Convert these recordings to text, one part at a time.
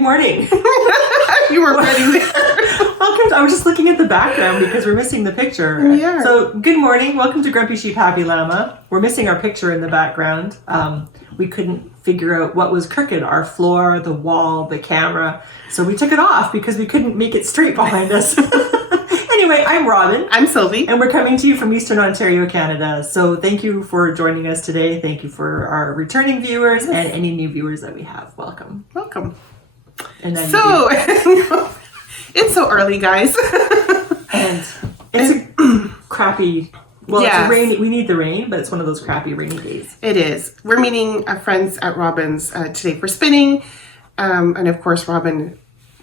Good morning. You were ready there. Welcome. I was just looking at the background because we're missing the picture. We are. So, good morning. Welcome to Grumpy Sheep, Happy Llama. We're missing our picture in the background. We couldn't figure out what was crooked, our floor, the wall, the camera. So we took it off because we couldn't make it straight behind us. Anyway, I'm Robin. I'm Sylvie. And we're coming to you from Eastern Ontario, Canada. So thank you for joining us today. Thank you for our returning viewers and any new viewers that we have. Welcome. Welcome. And then So, it's so early, guys. And it's a crappy, well, Yes. it's a rainy, we need the rain, but it's one of those crappy rainy days. It is. We're meeting our friends at Robin's today for spinning. And of course, Robin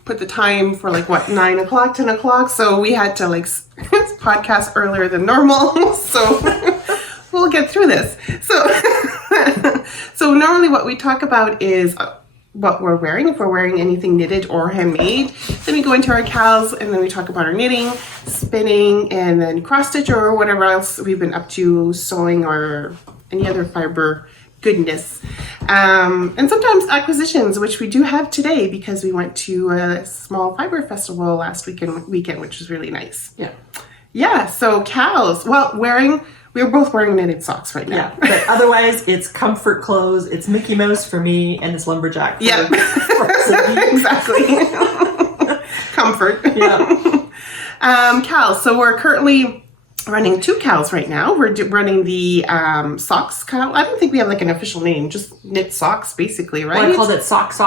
put the time for 9 o'clock, 10 o'clock. So we had to podcast earlier than normal. So we'll get through this. So normally what we talk about is what we're wearing, if we're wearing anything knitted or handmade. Then we go into our cows and then we talk about our knitting, spinning, and then cross stitch or whatever else we've been up to, sewing or any other fiber goodness. And sometimes acquisitions, which we do have today because we went to a small fiber festival last weekend, which was really nice. Yeah. Yeah, so cows. Well, we're both wearing knitted socks right now. Yeah, but otherwise it's comfort clothes. It's Mickey Mouse for me and it's lumberjack for Sylvie. Exactly. Comfort. Yeah. Cows. So we're currently running 2 cows right now. We're running the socks cow. I don't think we have an official name, just knit socks basically, right? Well, I called it socks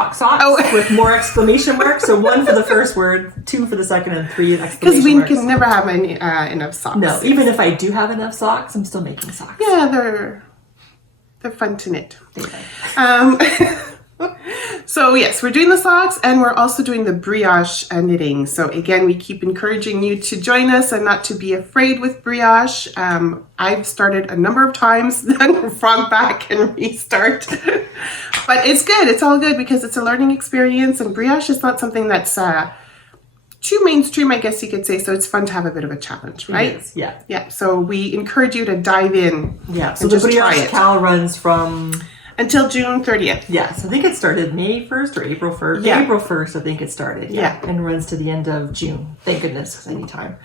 with more exclamation marks. So 1 for the first word, 2 for the second, and 3 exclamation marks. Because we can never have enough socks. No, even if I do have enough socks, I'm still making socks. Yeah, they're fun to knit. So yes, we're doing the socks and we're also doing the brioche knitting. So again, we keep encouraging you to join us and not to be afraid with brioche. I've started a number of times, then frog back and restart. But it's good. It's all good because it's a learning experience and brioche is not something that's too mainstream, I guess you could say. So it's fun to have a bit of a challenge, right? It is, yeah. Yeah. So we encourage you to dive in. Yeah. So and the just try brioche it. cow runs from... Until June 30th. Yes, I think it started May 1st or April 1st. Yeah. April 1st, I think it started. Yeah. And runs to the end of June. Thank goodness, because I need time.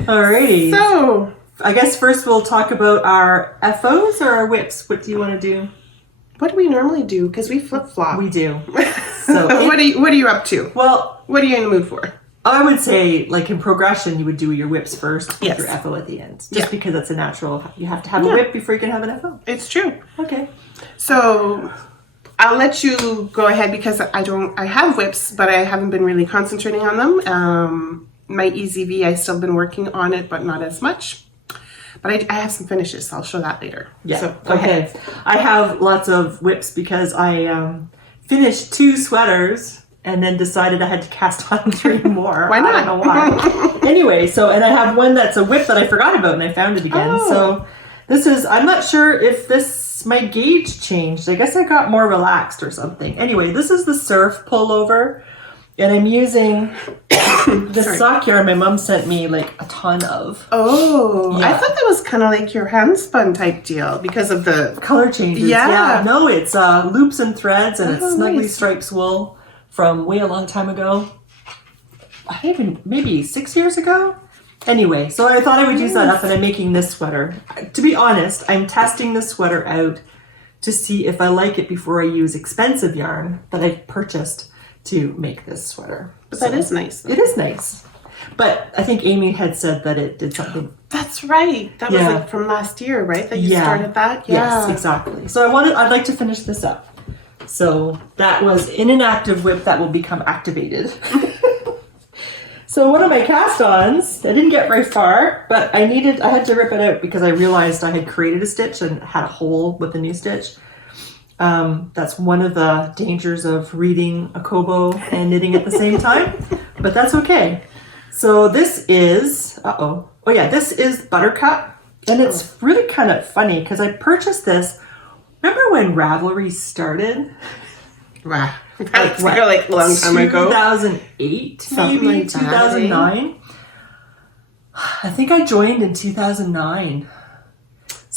Alrighty. So, I guess first we'll talk about our FOs or our whips. What do you want to do? what do we normally do? Because we flip-flop. We do. So what are you up to? Well, What are you in the mood for? I would say, in progression, you would do your whips first with Yes. your FO at the end. Just Yeah. because that's a natural. You have to have a whip before you can have an FO. It's true. Okay. So I'll let you go ahead because I have whips, but I haven't been really concentrating on them. My EZV, I've still been working on it, but not as much. But I have some finishes, so I'll show that later. Yeah. So go ahead. I have lots of whips because I finished 2 sweaters and then decided I had to cast on 3 more. Why not? I don't know why. Anyway, and I have one that's a whip that I forgot about and I found it again. Oh. So this is, I'm not sure if my gauge changed. I guess I got more relaxed or something. Anyway, this is the Surf Pullover. And I'm using the sock yarn my mom sent me a ton of. Oh, Yeah. I thought that was kind of like your handspun type deal because of the... Color changes. Yeah. No, it's loops and threads and it's Snuggly nice. Stripes wool from way a long time ago. Maybe 6 years ago? Anyway, so I thought I would use that up and I'm making this sweater. To be honest, I'm testing this sweater out to see if I like it before I use expensive yarn that I've purchased to make this sweater. But that is nice. It is nice. But I think Amy had said that it did something. That's right. That was from last year, right? That you started that? Yeah. Yes, exactly. So I'd like to finish this up. So that was in an active whip that will become activated. So one of my cast-ons, I didn't get very far, but I had to rip it out because I realized I had created a stitch and had a hole with a new stitch. That's one of the dangers of reading a kobo and knitting at the same time, but that's okay. So this is, this is Buttercup, and it's really kind of funny because I purchased this. Remember when Ravelry started? Wow. That's a long time ago. 2008, Something maybe, like that, 2009. I think I joined in 2009.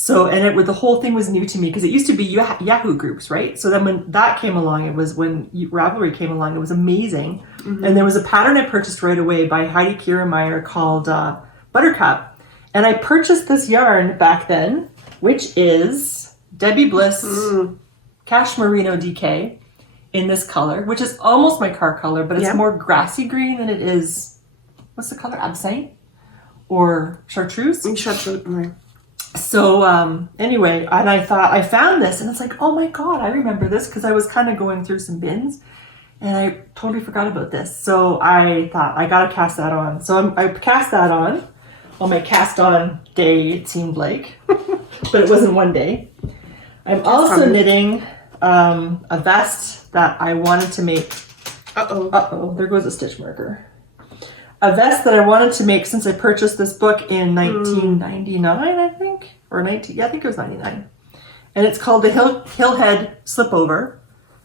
So, and the whole thing was new to me because it used to be Yahoo groups, right? So then when that came along, it was when Ravelry came along, it was amazing. And there was a pattern I purchased right away by Heidi Kirrmaier called Buttercup. And I purchased this yarn back then, which is Debbie Bliss Cashmerino DK in this color, which is almost my car color, but it's more grassy green than it is, what's the color? Absinthe? Or chartreuse? Chartreuse, right. So anyway, and I found this and it's like, oh my God, I remember this because I was kind of going through some bins and I totally forgot about this. So I thought I got to cast that on. So I cast that on my cast on day, it seemed like, but it wasn't one day. I'm also knitting a vest that I wanted to make. Uh-oh, there goes a stitch marker. A vest that I wanted to make since I purchased this book in 1999, I think, or I think it was 99. And it's called the Hillhead Slipover.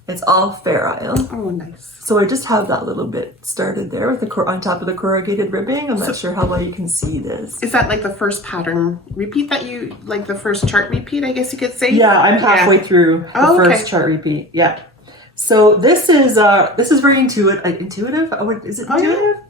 It's all Fair Isle. Oh, nice. So I just have that little bit started there with on top of the corrugated ribbing. I'm not sure how well you can see this. Is that like the first pattern repeat that you, like the first chart repeat, I guess you could say? Yeah, I'm halfway through the first chart repeat. Yeah. So this is very intuitive. Is it intuitive? Yeah.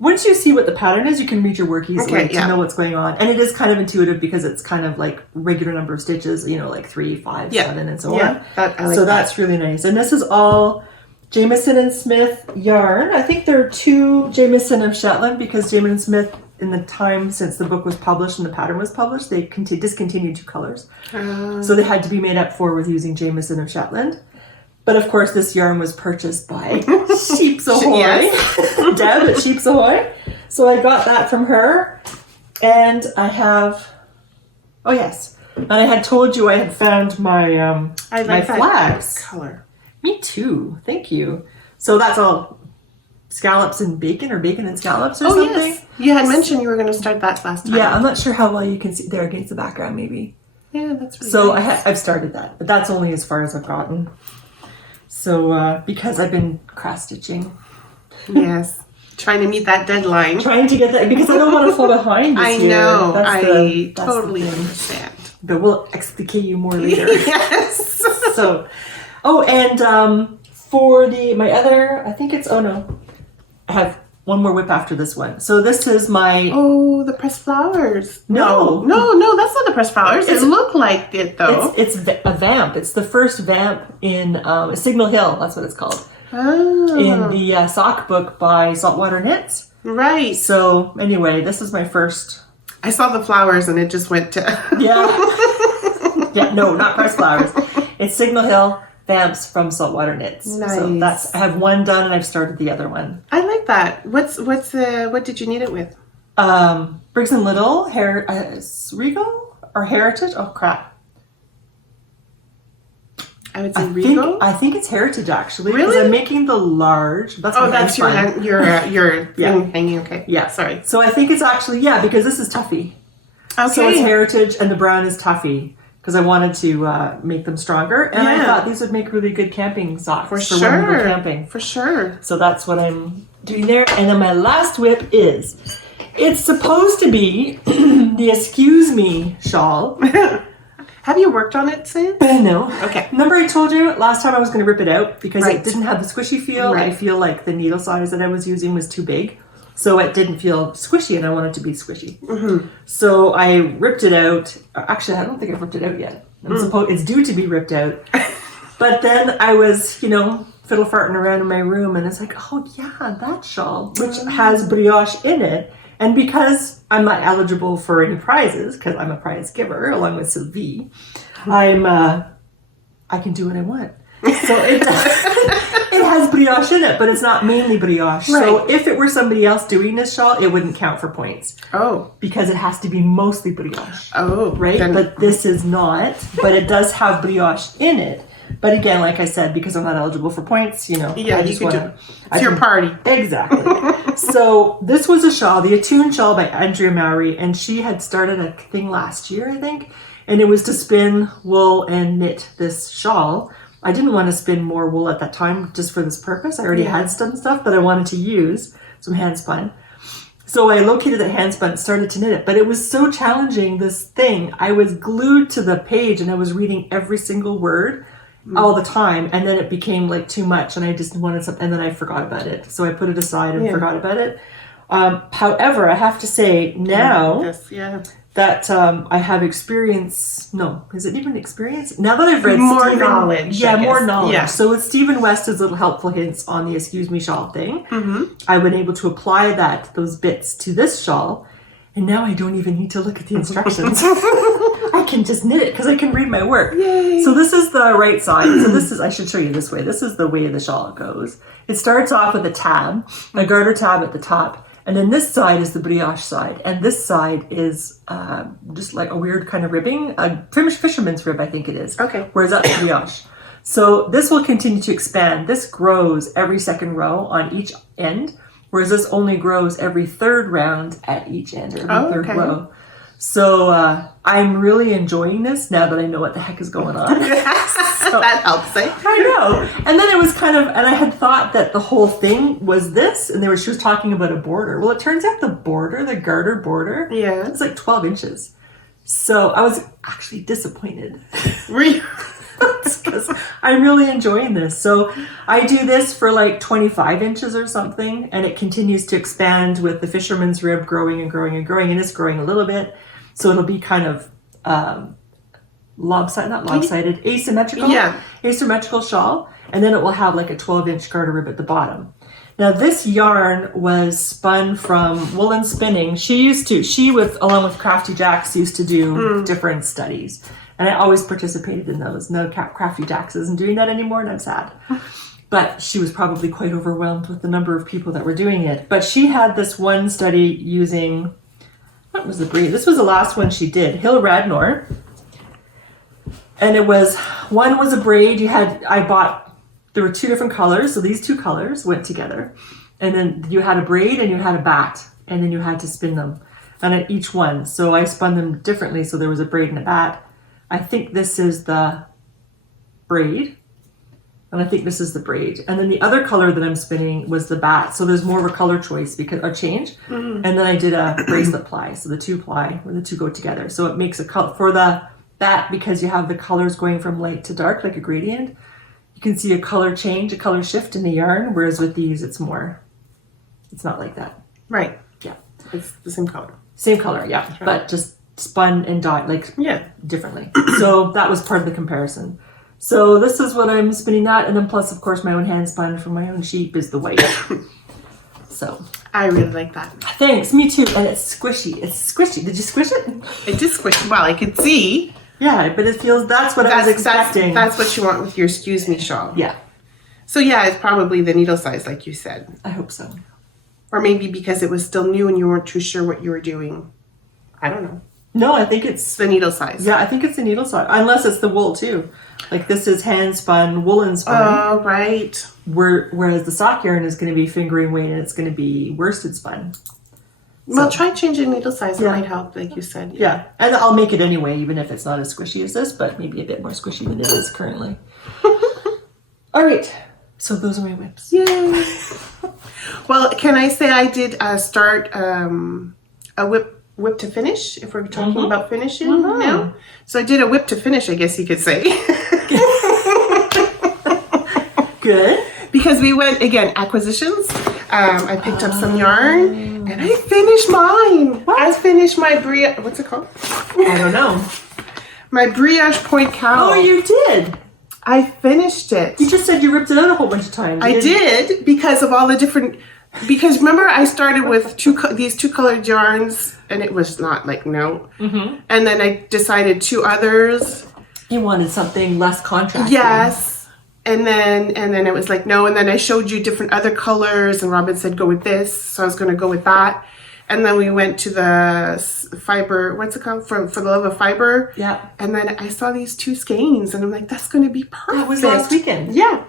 Once you see what the pattern is, you can read your work easily to know what's going on. And it is kind of intuitive because it's kind of like regular number of stitches, like 3, 5, 7, and so on. That's really nice. And this is all Jamieson and Smith yarn. I think there are 2 Jamieson of Shetland because Jamieson and Smith, in the time since the book was published and the pattern was published, they discontinued 2 colors. So they had to be made up for with using Jamieson of Shetland. But of course, this yarn was purchased by Sheeps Ahoy, Deb at Sheeps Ahoy. So I got that from her. And I have, and I had told you I had found my my flags. Color. Me too. Thank you. So that's all scallops and bacon, or bacon and scallops or something. Yes. You had mentioned you were going to start that last time. Yeah, I'm not sure how well you can see there against the background, maybe. Yeah, that's really so nice. I've started that, but that's only as far as I've gotten. So, because I've been cross stitching. Yes. Trying to meet that deadline. Trying to get that, because I don't want to fall behind this year. Know. I that's totally understand. But we'll explicate you more later. Yes. So, and for my other, I think it's, I have one more whip after this one. So this is my... Oh, the pressed flowers. No, that's not the pressed flowers. It looked like it, though. It's a vamp. It's the first vamp in Signal Hill. That's what it's called. Oh. In the sock book by Saltwater Knits. Right. So anyway, this is my first... I saw the flowers and it just went to... Yeah, no, not pressed flowers. It's Signal Hill vamps from Saltwater Knits. Nice. So I have one done and I've started the other one. I like that. What did you knit it with? Briggs and Little, Regal or Heritage? Oh crap. I would say Regal. I think it's Heritage actually. Really? Because I'm making the large. That's your thing hanging. Okay. Yeah. Sorry. So I think it's actually because this is Tuffy. Okay. So it's Heritage and the brown is Tuffy. Because I wanted to make them stronger. And I thought these would make really good camping socks for when we go camping. For sure. So that's what I'm doing there. And then my last whip it's supposed to be the Excuse Me shawl. Have you worked on it since? No. Okay. Remember I told you last time I was going to rip it out because it didn't have the squishy feel. Right. I feel like the needle size that I was using was too big. So it didn't feel squishy and I wanted it to be squishy. Mm-hmm. So I ripped it out. Actually, I don't think I've ripped it out yet. It's due to be ripped out. But then I was, fiddle farting around in my room and it's like, oh yeah, that shawl, which has brioche in it. And because I'm not eligible for any prizes, because I'm a prize giver along with Sylvie, I can do what I want. So it has brioche in it, but it's not mainly brioche. Right. So if it were somebody else doing this shawl, it wouldn't count for points. Oh. Because it has to be mostly brioche. Oh. Right? But this is not. But it does have brioche in it. But again, like I said, because I'm not eligible for points, Yeah, I just want to... It's your party. Exactly. So this was a shawl, the Attune shawl by Andrea Mowry, and she had started a thing last year, I think. And it was to spin wool and knit this shawl. I didn't want to spin more wool at that time just for this purpose. I already had some stuff that I wanted to use, some hand spun. So I located the handspun and started to knit it. But it was so challenging, this thing. I was glued to the page and I was reading every single word all the time. And then it became like too much and I just wanted something. And then I forgot about it. So I put it aside and forgot about it. However, I have to say now that I have experience. No, is it even experience? Now that I've read more knowledge. Yeah, more knowledge. Yeah. So with Stephen West's little helpful hints on the excuse me shawl thing, I've been able to apply those bits to this shawl, and now I don't even need to look at the instructions. I can just knit it because I can read my work. Yay. So this is the right side. So this is, I should show you this way. This is the way the shawl goes. It starts off with a tab, a garter tab at the top. And then this side is the brioche side. And this side is just like a weird kind of ribbing. A fisherman's rib, I think it is. Okay. Whereas that's brioche. So this will continue to expand. This grows every second row on each end. Whereas this only grows every third round at each end, or every third row. So I'm really enjoying this now that I know what the heck is going on. So, that helps, eh? I know. And then it was kind of, and I had thought that the whole thing was this, and she was talking about a border. Well, it turns out the border, the garter border, it's like 12 inches. So I was actually disappointed. Really? Because I'm really enjoying this. So I do this for like 25 inches or something, and it continues to expand with the fisherman's rib growing and growing and growing, and it's growing a little bit. So it'll be kind of asymmetrical. Yeah. Asymmetrical shawl, and then it will have like a 12-inch garter rib at the bottom. Now this yarn was spun from Woolen Spinning. She along with Crafty Jacks used to do different studies. And I always participated in those. No, Crafty Jacks isn't doing that anymore, and I'm sad. But she was probably quite overwhelmed with the number of people that were doing it. But she had this one study using, what was the breed? This was the last one she did, Hill Radnor. And one was a braid. There were two different colors. So these two colors went together. And then you had a braid and you had a bat. And then you had to spin them. And at each one. So I spun them differently. So there was a braid and a bat. I think this is the braid, and I think this is the braid. And then the other color that I'm spinning was the bat. So there's more of a color choice because a change. And then I did a bracelet ply, so the 2-ply where the two go together. So it makes a color for the bat because you have the colors going from light to dark like a gradient. You can see a color change, a color shift in the yarn, whereas with these it's not like that. Right. Yeah. It's the same color. Same color, yeah. Right. But just spun and dyed differently. So that was part of the comparison. So this is what I'm spinning that, and then plus of course my own hand spun from my own sheep is the white. So I really like that. Thanks, me too. And it's squishy. Did you squish it? It did squish. Well, I could see. Yeah, but it feels I was expecting. That's what you want with your excuse me shawl. Yeah. So yeah, it's probably the needle size like you said. I hope so. Or maybe because it was still new and you weren't too sure what you were doing. I don't know. No, I think it's the needle size. Yeah, I think it's the needle size. Unless it's the wool too. Like this is hand spun, woolen spun. Oh, right. Whereas the sock yarn is going to be fingering weight and it's going to be worsted spun. Well, try changing needle size. It might help, like you said. Yeah, and I'll make it anyway, even if it's not as squishy as this, but maybe a bit more squishy than it is currently. All right. So those are my whips. Yay. Well, can I say I did start a whip to finish, if we're talking about finishing now. So I did a whip to finish, I guess you could say. Good. Because we went, again, acquisitions. I picked up some yarn and I finished mine. What? I finished my brioche, what's it called? I don't know. My brioche point cowl. Oh, you did? I finished it. You just said you ripped it out a whole bunch of times. I did because of all the different, because remember I started with these two colored yarns and it was not like no. And then I decided 2 others. You wanted something less contrasting. Yes. And then it was like no, and then I showed you different other colors and Robin said go with this, so I was going to go with that. And then we went to the Fibre, what's it called? For the Love of Fibre. Yeah. And then I saw these 2 skeins and I'm like that's going to be perfect. That was last weekend. Yeah.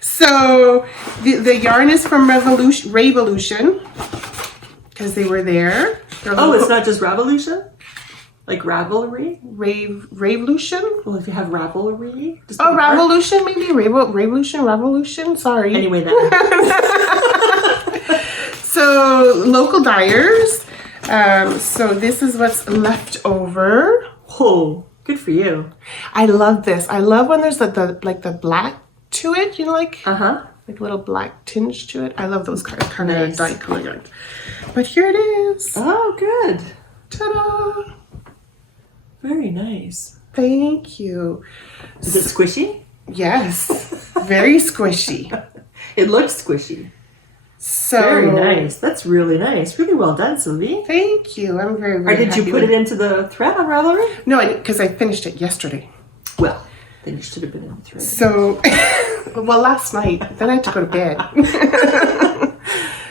So the yarn is from Ravelry because they were there. Oh, it's not just Revolution? Like Ravelry? Ravelry? Well, if you have Ravelry. Oh, Ravelry, maybe? Revolution, sorry. Anyway, that. So local dyers. So this is what's left over. Oh, good for you. I love this. I love when there's the black to it. You know, like Uh-huh. like a little black tinge to it. I love those kind Nice. of dye color yarns. But here it is. Oh, good. Ta-da! Very nice. Thank you. Is it squishy? Yes, very squishy. It looks squishy. So Very nice. That's really nice. Really well done, Sylvie. Thank you. I'm very, Or very did you happy put with it into the thread on Ravelry? No, because I finished it yesterday. Well, then you should have been in the thread. So, well, last night. Then I had to go to bed.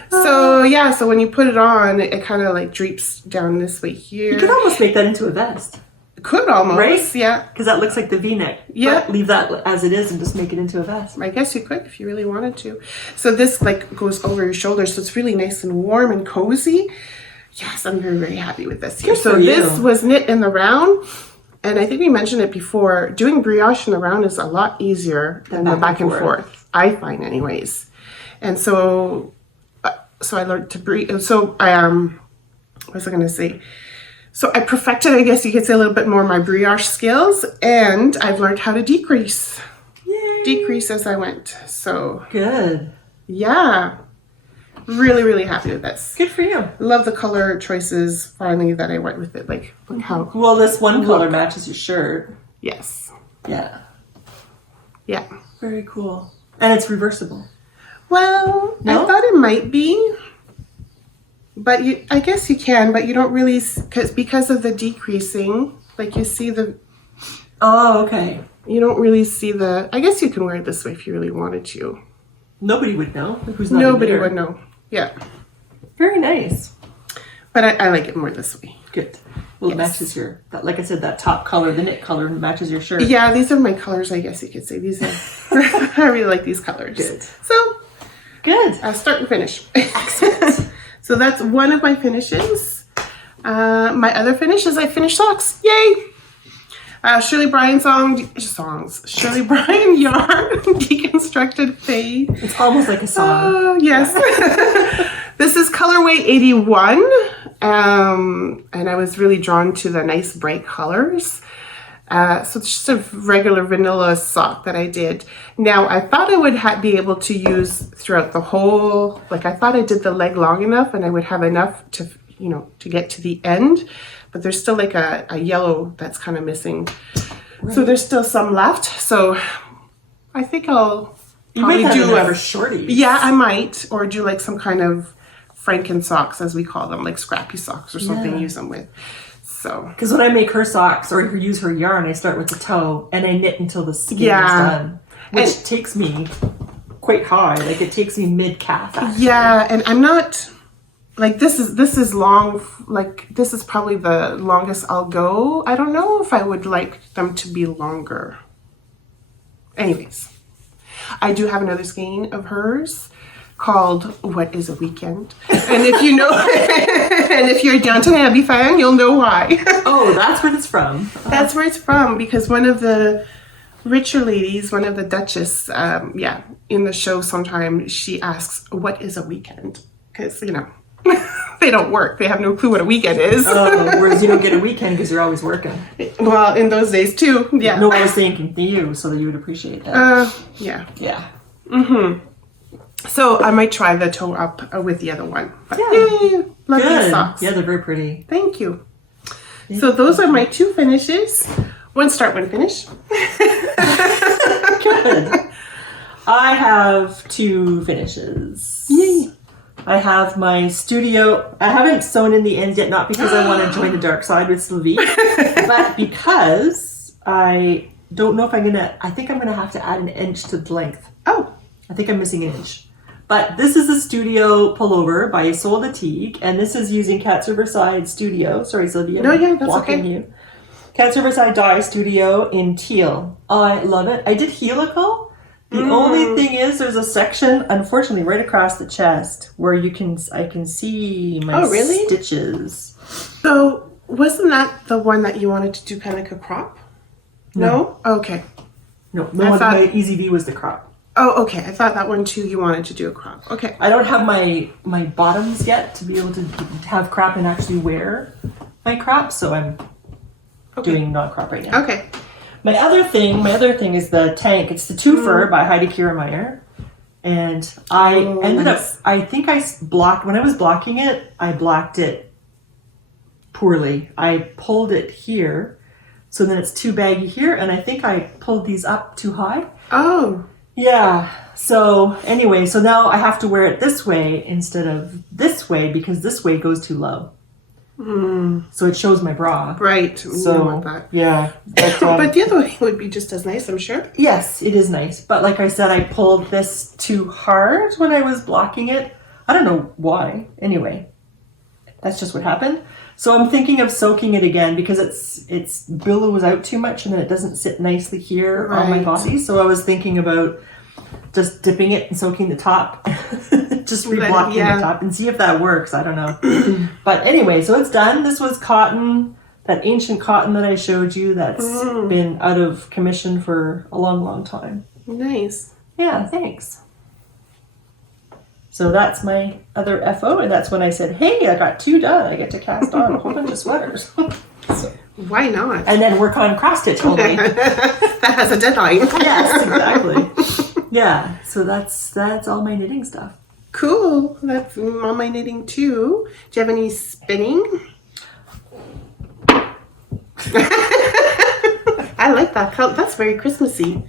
So, yeah, so when you put it on, it kind of like drapes down this way here. You could almost make that into a vest. Could almost, Right? yeah. Because that looks like the V-neck. Yeah. But leave that as it is and just make it into a vest. I guess you could if you really wanted to. So this like goes over your shoulders, so it's really nice and warm and cozy. Yes, I'm very, very happy with this here. Good So for this you. was knit in the round, and I think we mentioned it before. Doing brioche in the round is a lot easier than the back and forth. I find, anyways. And so, I learned to brioche. So what was I going to say? So I perfected, I guess you could say, a little bit more my brioche skills, and I've learned how to decrease. Yay. Decrease as I went. So Good. yeah, really, really happy with this. Good for you. Love the color choices finally that I went with it. Like, look how, Well, this one color matches your shirt. yes. Yeah. Yeah. Very cool. And it's reversible. Well, No? I thought it might be, but I guess you can, but you don't really, because of the decreasing, like you see Oh, okay. you don't really see I guess you can wear it this way if you really wanted to. Nobody would know. Who's not Nobody a knitter. would know. Yeah. Very nice. But I like it more this way. Good. Well, it Yes. matches like I said, that top color, the knit color matches your shirt. Yeah, these are my colors, I guess you could say. These are, I really like these colors. Good. So, Good. start and finish. Excellent. So that's one of my finishes. My other finish is I finished socks. Yay! Shirley Bryan songs. Shirley Bryan yarn, deconstructed fade. It's almost like a song. Yes. This is colorway 81. And I was really drawn to the nice bright colors. So it's just a regular vanilla sock that I did. Now, I thought I would be able to use throughout the whole, like I thought I did the leg long enough and I would have enough to, to get to the end. But there's still like a yellow that's kind of missing. Right. So there's still some left. So I think I'll probably do a shorty. Yeah, I might. Or do like some kind of Franken socks, as we call them, like scrappy socks or something, use them with. So, because when I make her socks or use her yarn, I start with the toe and I knit until the skin is done, which takes me quite high. Like it takes me mid calf. Actually. Yeah, and I'm not like this is long. Like this is probably the longest I'll go. I don't know if I would like them to be longer. Anyways, I do have another skein of hers called What is a Weekend? And if you know, and if you're a Downton Abbey fan, you'll know why. Oh, that's where it's from. That's where it's from, because one of the richer ladies, one of the Duchess, in the show sometime, she asks, what is a weekend? Because, they don't work. They have no clue what a weekend is. Oh, whereas you don't get a weekend because you're always working. Well, in those days too, yeah. No, I was thinking to you so that you would appreciate that. Yeah. Yeah. Mm-hmm. So I might try the toe up with the other one. But Yeah. yay, love Good. these socks. Yeah, they're very pretty. Thank you. So those are my two finishes. One start, one finish. Good. I have two finishes. Yay. I have my studio. I haven't sewn in the ends yet, not because I want to join the dark side with Sylvie, but because I don't know if I think I'm going to have to add an inch to the length. Oh. I think I'm missing an inch. But this is a studio pullover by Soul and this is using Cats Riverside Studio. Sorry, Sylvie, I'm blocking you. Cats Riverside Dye Studio in teal. I love it. I did helical. The only thing is there's a section, unfortunately, right across the chest where I can see my stitches. So wasn't that the one that you wanted to do kind of like a crop? No? Okay. No, my Easy V was the crop. Oh, okay. I thought that one too you wanted to do a crop. Okay. I don't have my bottoms yet to be able to have crop and actually wear my crop, so I'm doing non-crop right now. Okay. My other thing is the tank. It's the twofer by Heidi Kirrmaier. And I ended up, I think I blocked, when I was blocking it, I blocked it poorly. I pulled it here, so then it's too baggy here, and I think I pulled these up too high. Oh. Yeah, so anyway, so now I have to wear it this way instead of this way because this way goes too low. So it shows my bra. Right. So, want that. yeah. But the other way would be just as nice, I'm sure. Yes, it is nice. But like I said, I pulled this too hard when I was blocking it. I don't know why. Anyway, that's just what happened. So I'm thinking of soaking it again because it's billows out too much and then it doesn't sit nicely here on my body. So I was thinking about just dipping it and soaking the top, just reblocking the top and see if that works. I don't know. But anyway, so it's done. This was cotton, that ancient cotton that I showed you that's been out of commission for a long, long time. Nice. Yeah, thanks. So that's my other FO, and that's when I said, hey, I got 2 done. I get to cast on a whole bunch of sweaters. So, why not? and then work on cross stitch only. That has a deadline. Yes, exactly. Yeah, so that's all my knitting stuff. Cool. That's all my knitting too. Do you have any spinning? I like that. That's very Christmassy.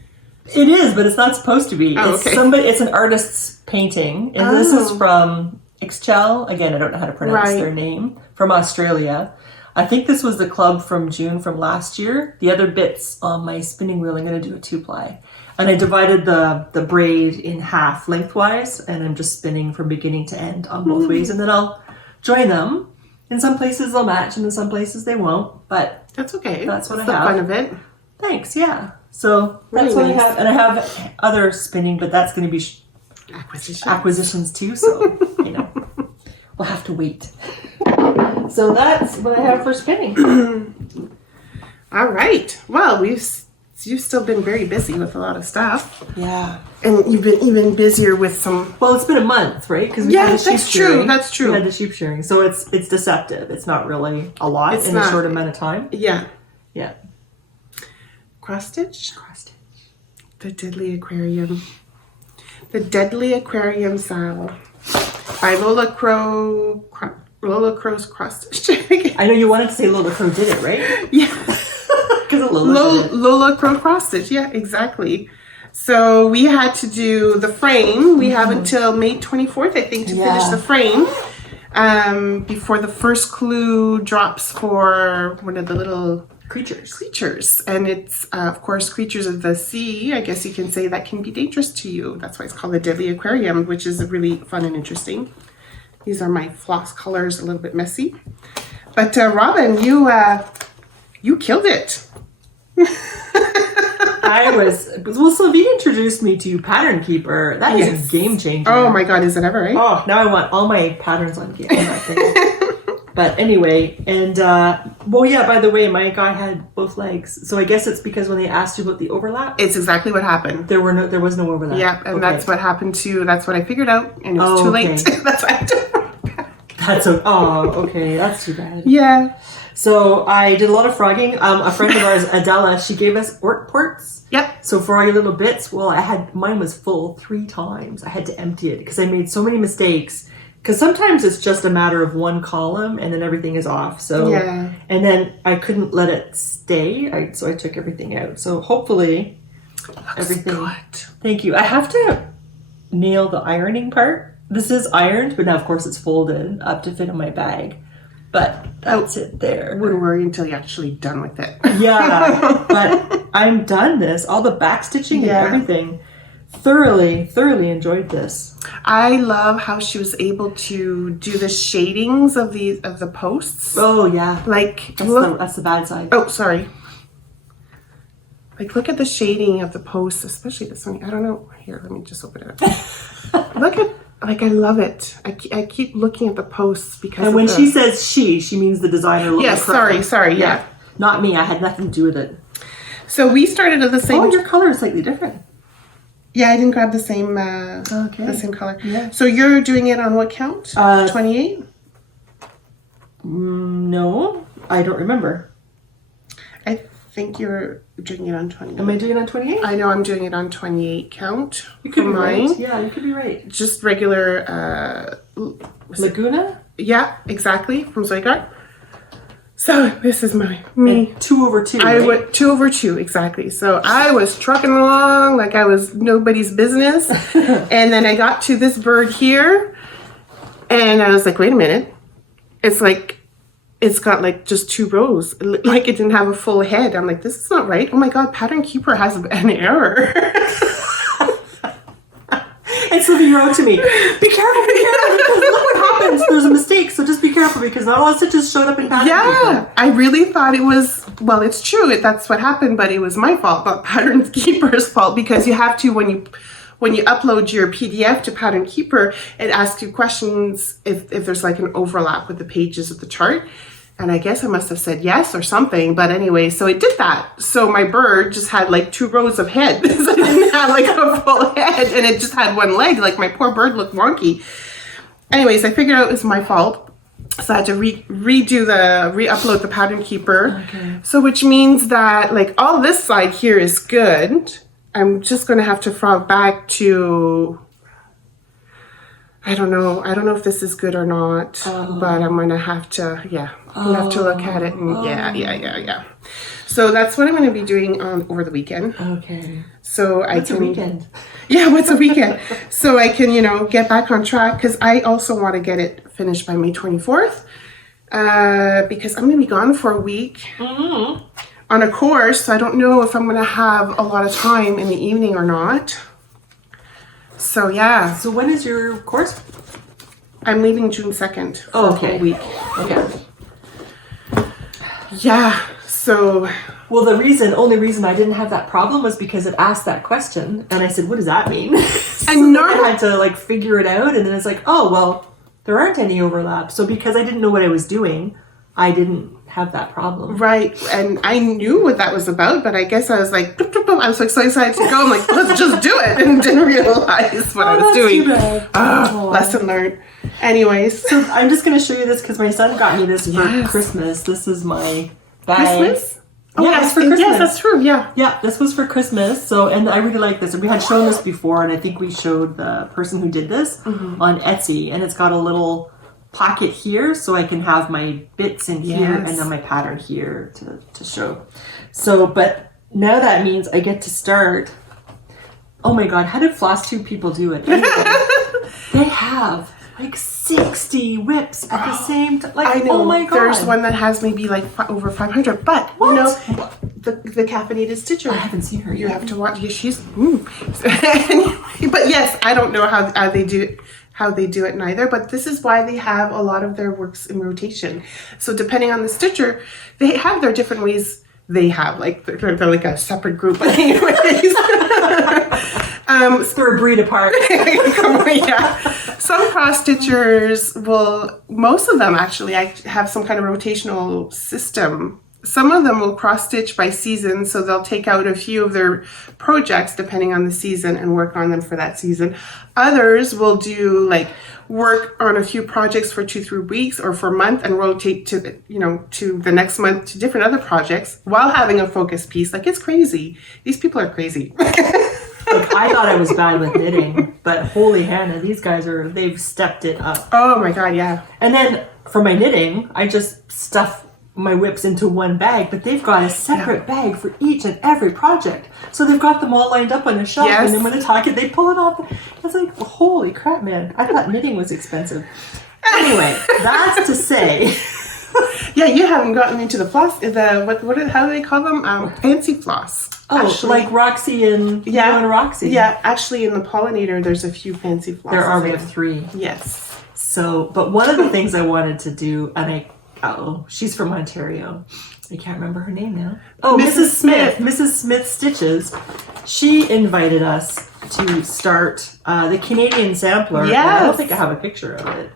It is, but it's not supposed to be. Oh, it's okay. It's an artist's painting, and this is from Ixchel. Again, I don't know how to pronounce their name. From Australia. I think this was the club from June from last year. The other bits on my spinning wheel, I'm going to do a 2-ply. And I divided the braid in half lengthwise, and I'm just spinning from beginning to end on both ways. And then I'll join them. In some places they'll match, and in some places they won't. But that's okay. That's what that's I have. The fun of it. Thanks, yeah. So that's what I have. And I have other spinning, but that's going to be acquisitions too. So, you know, we'll have to wait. So that's what I have for spinning. All right. Well, you've still been very busy with a lot of stuff. Yeah. And you've been even busier with some... Well, it's been a month, right? Because that's true. That's true. We had the sheep shearing. So it's deceptive. It's not really a lot in a short amount of time. Yeah. Yeah. Cross stitch? Cross stitch. The Deadly Aquarium. The Deadly Aquarium Style. By Lola Crow's Cross Stitch. I know you wanted to say Lola Crow did it, right? Yeah. Because Lola Crow Cross Stitch. Yeah, exactly. So we had to do the frame. We have until May 24th, I think, to finish the frame. Before the first clue drops for one of the little creatures. And it's, of course, creatures of the sea, I guess you can say, that can be dangerous to you. That's why it's called the Deadly Aquarium, which is really fun and interesting. These are my floss colors, a little bit messy. But Robin, you killed it. Well, Sylvie introduced me to Pattern Keeper. That is a game changer. Oh my God, is it ever, right? Oh, now I want all my patterns on that thing. But anyway, and well, yeah, by the way, my guy had both legs. So I guess it's because when they asked you about the overlap. It's exactly what happened. There was no overlap. Yeah, and that's what happened too. That's what I figured out, and it was too late. That's why I did okay, that's too bad. Yeah. So I did a lot of frogging. A friend of ours, Adela, she gave us orc ports. Yep. So for all your little bits, well, mine was full 3 times. I had to empty it because I made so many mistakes. Because sometimes it's just a matter of one column and then everything is off. So and then I couldn't let it stay, so I took everything out. So hopefully everything. Good. Thank you. I have to nail the ironing part. This is ironed, but now of course it's folded up to fit in my bag. But that's it there. Wouldn't worry until you're actually done with it. Yeah, but I'm done this. All the back stitching and everything. Thoroughly enjoyed this. I love how she was able to do the shadings of the posts. Oh yeah, like that's the bad side. Oh, sorry. Like look at the shading of the posts, especially this one. I don't know. Here, let me just open it up. Look at. Like, I love it. I keep looking at the posts because and when she says she means the designer. Yes, sorry, yeah. Not me. I had nothing to do with it. So we started at the same... Oh, your color is slightly different. Yeah, I didn't grab the same color. Yeah. So you're doing it on what count? 28? No, I don't remember. I think you're doing it on 28. Am I doing it on 28? I know I'm doing it on 28 count. You could be mine. right. Yeah, you could be right. Just regular... Laguna? Yeah, exactly, from SylvieRT. So this is me. And 2 over 2, I right? went 2 over 2, exactly. So I was trucking along like I was nobody's business. And then I got to this bird here. And I was like, wait a minute. It's like, it's got like just 2 rows. Like it didn't have a full head. I'm like, this is not right. Oh my God, Pattern Keeper has an error. And Sylvie wrote to me, be careful, because look what happens. There's a mistake, so just be careful because not all stitches showed up in Pattern Keeper. I really thought it was, well, it's true, that's what happened, but it was my fault, not Pattern Keeper's fault, because you have to, when you upload your PDF to Pattern Keeper, it asks you questions if there's like an overlap with the pages of the chart. And I guess I must have said yes or something. But anyway, so it did that. So my bird just had like 2 rows of head. So it didn't have like a full head and it just had 1 leg. Like my poor bird looked wonky. Anyways, I figured out it was my fault. So I had to re-upload the Pattern Keeper. Okay. So which means that like all this side here is good. I'm just going to have to frog back to... I don't know if this is good or not, but I'm going to have to, I'll have to look at it and yeah. So that's what I'm going to be doing over the weekend. Okay. So What's a weekend? Yeah, what's a weekend? So I can, get back on track because I also want to get it finished by May 24th because I'm going to be gone for a week on a course. So I don't know if I'm going to have a lot of time in the evening or not. So yeah. So when is your course? I'm leaving June 2nd for Oh, a whole week. Okay. Yeah. So well, only reason I didn't have that problem was because it asked that question, and I said, "What does that mean?" So and I had to like figure it out, and then it's like, "Oh, well, there aren't any overlaps." So because I didn't know what I was doing, I didn't have that problem. Right. And I knew what that was about, but I guess I was like, boop, boop, boop. I was like so excited to go. I'm like, let's just do it, and didn't realize what I was doing. Too bad. Lesson learned. Anyways, so I'm just going to show you this because my son got me this for Christmas. This is my bag. Christmas? Oh, Yeah, it's for Christmas. Yes, that's true. Yeah. Yeah, this was for Christmas. So, and I really like this. We had shown this before, and I think we showed the person who did this on Etsy, and it's got a little pocket here so I can have my bits in here and then my pattern here to show. So, but now that means I get to start. Oh my God, how did Floss Tube people do it? Anyway, they have like 60 whips at the same time. Like, I know. Oh my God. There's one that has maybe like over 500, but What? the caffeinated stitcher. I haven't seen her You yet. have to watch. She's. But yes, I don't know how they do it. How they do it neither, but this is why they have a lot of their works in rotation. So depending on the stitcher, they have their different ways. They have like they're like a separate group, but anyways. They're a breed apart. Yeah. Some cross stitchers will, most of them actually have some kind of rotational system. Some of them will cross stitch by season, so they'll take out a few of their projects depending on the season and work on them for that season. Others will do like work on a few projects for 2-3 weeks or for a month and rotate to the next month to different other projects while having a focus piece. Like, it's crazy. These people are crazy. Like, I thought I was bad with knitting, but holy Hannah, these guys they've stepped it up. Oh my God, yeah. And then for my knitting, I just stuff my whips into one bag, but they've got a separate bag for each and every project. So they've got them all lined up on a shelf, and then when they're talking, they pull it off. It's like, holy crap, man. I thought knitting was expensive. Anyway, that's to say... Yeah, you haven't gotten into the floss, how do they call them? Fancy floss. Oh, actually, like Roxy and Roxy. Yeah, actually in the pollinator, there's a few fancy flosses. We have 3. Yes. So, but one of the things I wanted to do, and I Oh, she's from Ontario. I can't remember her name now. Oh, Mrs. Smith. Mrs. Smith Stitches. She invited us to start the Canadian sampler. Yes. And I don't think I have a picture of it.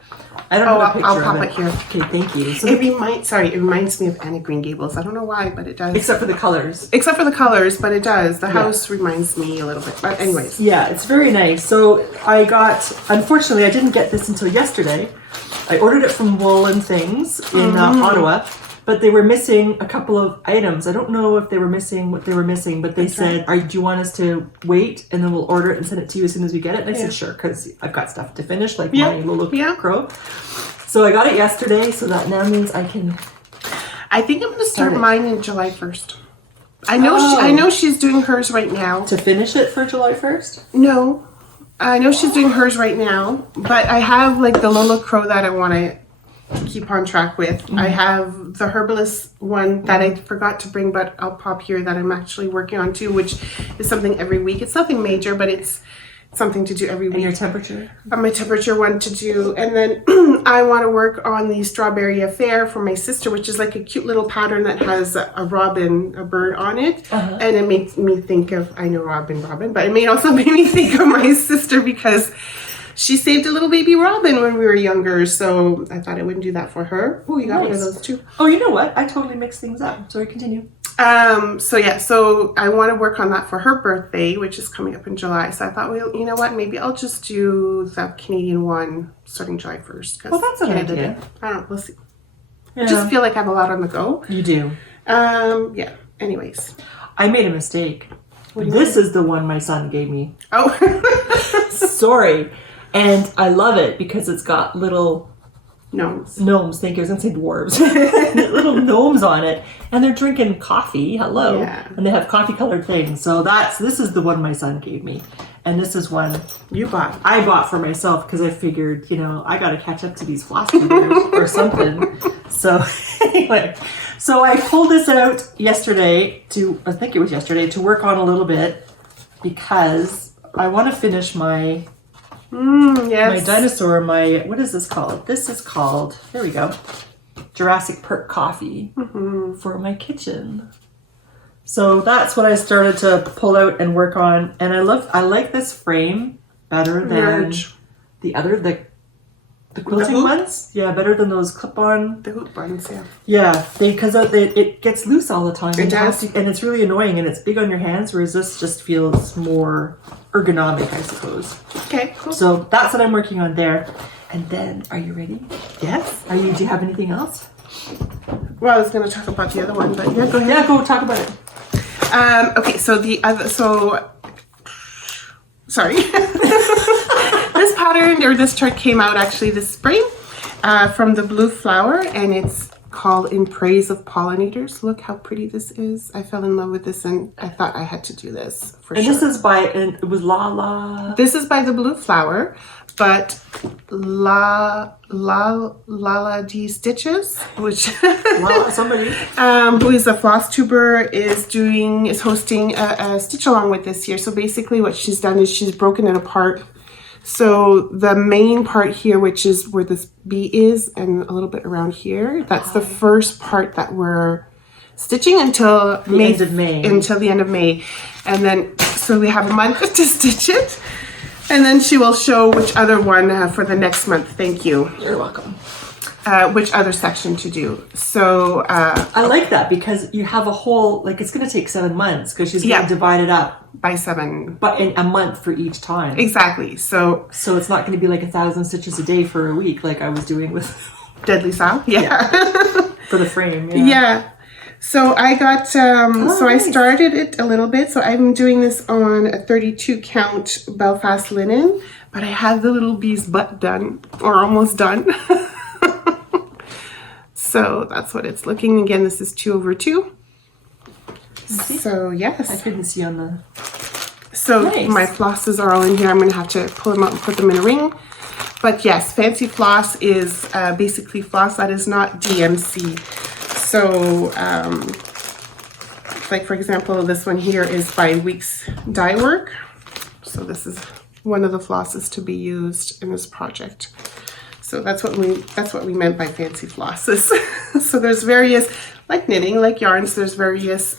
I don't have a picture I'll of pop it. it here. Okay, thank you. So It reminds me of Anne of Green Gables. I don't know why, but it does. except for the colors. Except for the colors, but it does. The house reminds me a little bit. But anyways. Yeah, it's very nice. So I got, unfortunately, I didn't get this until yesterday. I ordered it from Wool and Things in Ottawa, but they were missing a couple of items. I don't know if they were missing what they were missing, but they said, do you want us to wait and then we'll order it and send it to you as soon as we get it? And I said, sure, because I've got stuff to finish, like my little crow. So I got it yesterday, so that now means I can... I think I'm going to start mine in July 1st. I know she's doing hers right now. To finish it for July 1st? No. I know she's doing hers right now, but I have like the Lola Crow that I want to keep on track with. I have the Herbalist one that I forgot to bring, but I'll pop here, that I'm actually working on too, which is something every week. It's nothing major, but it's something to do every week. And your temperature? My temperature one to do. And then I want to work on the Strawberry Affair for my sister, which is like a cute little pattern that has a robin, a bird on it. And it makes me think of, I know Robin, but it also made me think of my sister because she saved a little baby robin when we were younger. So I thought I wouldn't do that for her. Oh, you got one of those too. Oh, you know what? I totally mixed things up. Sorry, continue. So I want to work on that for her birthday, which is coming up in July. So I thought, well, you know what? Maybe I'll just do the Canadian one starting July 1st. Well, that's an idea. I don't know. We'll see. Yeah. I just feel like I have a lot on the go. You do. Yeah. Anyways. I made a mistake. This is the one my son gave me. Oh. Sorry. And I love it because it's got little... Gnomes. Thank you. I was going to say dwarves. Little gnomes on it. And they're drinking coffee. Hello. Yeah. And they have coffee colored things. So this is the one my son gave me. And this is one I bought for myself because I figured, I got to catch up to these floss tubers or something. So anyway, so I pulled this out yesterday to work on a little bit because I want to finish my my dinosaur, what is this called? This is called, there we go, Jurassic Park coffee for my kitchen. So that's what I started to pull out and work on. And I like this frame better than the quilting ones. Yeah, better than those clip-on. The hoop ones, yeah. Yeah, because it gets loose all the time. It does. And it's really annoying and it's big on your hands, whereas this just feels more ergonomic, I suppose. Okay, cool. So that's what I'm working on there. And then, are you ready? Yes. Do you have anything else? Well, I was going to talk about the other one, but yeah, go ahead. Yeah, go talk about it. Okay, sorry. This pattern or this chart came out actually this spring from the Blue Flower, and it's called In Praise of Pollinators. Look how pretty this is. I fell in love with this and I thought I had to do this for sure. And this is it was Lala. This is by the Blue Flower, but Lala D Stitches, which somebody who is a floss tuber is hosting a stitch along with this year. So basically what she's done is she's broken it apart. So the main part here, which is where this bee is and a little bit around here, that's the first part that we're stitching until the end of May. Until the end of May. And then, so we have a month to stitch it. And then she will show which other one for the next month. Thank you. You're welcome. Which other section to do. So I like that because you have a whole, it's going to take 7 months because she's going to divide it up by 7, but in a month for each time. Exactly. So it's not going to be like 1,000 stitches a day for a week like I was doing with Deadly Sow. Yeah. For the frame. Yeah. So I got, so I started it a little bit. So I'm doing this on a 32 count Belfast linen, but I had the little bee's butt done or almost done. So that's what it's looking. Again, this is 2/2. So yes. I couldn't see on the... So nice. My flosses are all in here. I'm going to have to pull them out and put them in a ring. But yes, Fancy Floss is basically floss that is not DMC. So, like for example, this one here is by Weeks Dye Work. So this is one of the flosses to be used in this project. So So that's what we meant by fancy flosses. So there's various, like knitting, like yarns, there's various